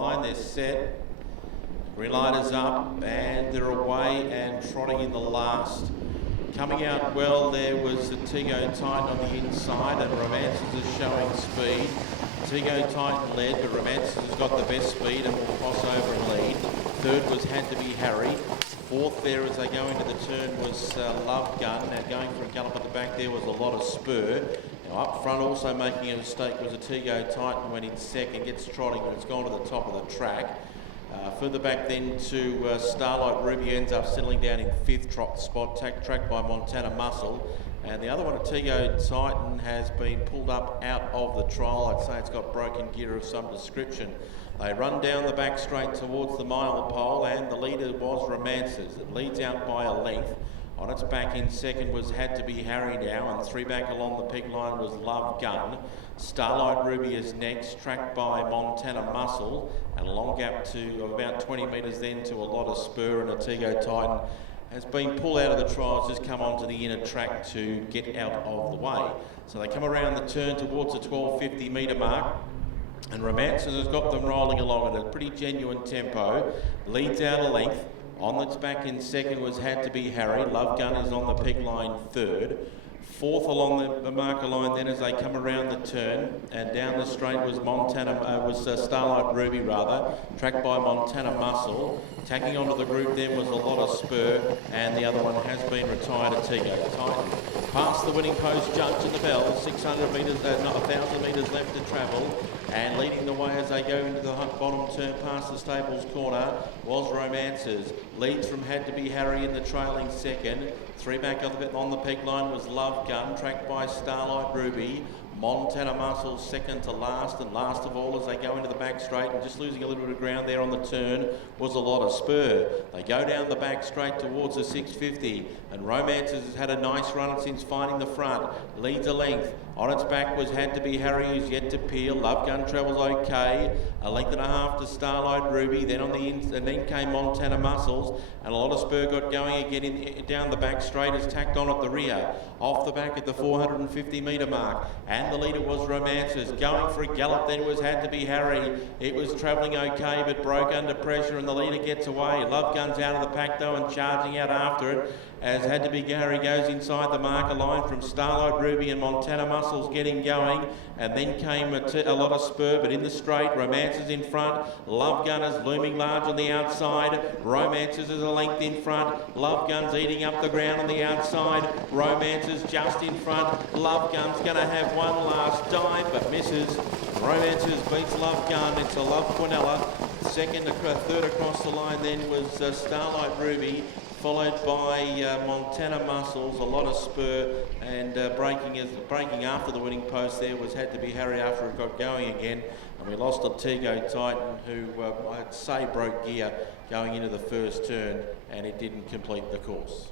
line, they're set. Green light is up and they're away and trotting in the last. Coming out well, there was the Tego Titan on the inside, and Romances is showing speed. Tego Titan led, but Romances has got the best speed and will cross over and lead. Third was Had to Be Harry. Fourth there as they go into the turn was Love Gun. Now going for a gallop at the back there was A Lot of Spur. Now up front also making a mistake was a Tego Titan, went in second, gets trotting, but it's gone to the top of the track. Further back then to Starlight Ruby, ends up settling down in fifth trot spot, tracked by Montana Muscle. And the other one, a Tego Titan, has been pulled up out of the trial. I'd say it's got broken gear of some description. They run down the back straight towards the mile pole, and the leader was Romances. It leads out by a length. On its back in second was Had to Be Harry now, and three back along the peak line was Love Gun. Starlight Ruby is next, tracked by Montana Muscle, and a long gap to about 20 metres then to A Lot of Spur, and a Tego Titan has been pulled out of the trials, just come onto the inner track to get out of the way. So they come around the turn towards the 1250 metre mark, and Romances has got them rolling along at a pretty genuine tempo, leads out a length. On its back in second was Had to Be Harry. Love Gun is on the peak line third. Fourth along the marker line then as they come around the turn, and down the straight was Starlight Ruby rather, tracked by Montana Muscle. Tacking onto the group then was A Lot of Spur, and the other one has been retired, a Tego Titan. Past the winning post junction, the bell, 600 metres, not 1,000 metres left to travel, and leading the way as they go into the bottom turn past the stables corner was Romances. Leads from Had to Be Harry in the trailing second. Three back on the peak line was Love Gun, tracked by Starlight Ruby. Montana Muscle second to last, and last of all as they go into the back straight and just losing a little bit of ground there on the turn was A Lot of Spur. They go down the back straight towards the 650, and Romances has had a nice run since finding the front, leads a length. On its back was Had to Be Harry, who's yet to peel. Love Gun travels okay, a length and a half to Starlight Ruby, then on the and then came Montana Muscles, and A Lot of Spur got going again down the back straight, is tacked on at the rear, off the back at the 450 metre mark, and the leader was Romances. Going for a gallop then was Had to Be Harry. It was travelling okay but broke under pressure, and the leader gets away. Love Gun's out of the pack though and charging out after it as Had to Be Harry goes inside the marker line from Starlight Ruby, and Montana Muscles getting going, and then came A Lot of Spur, but in the straight, Romances in front. Love Gun is looming large on the outside. Romances is a length in front. Love Gun's eating up the ground on the outside. Romances just in front. Love Gun's going to have one last dive but misses. Romances beats Love Gun. It's a Love Quinella. Third across the line then was Starlight Ruby, followed by Montana Muscles, A Lot of Spur, and breaking after the winning post there was Had to Be Harry after it got going again. And we lost a Tego Titan who I'd say broke gear going into the first turn, and it didn't complete the course.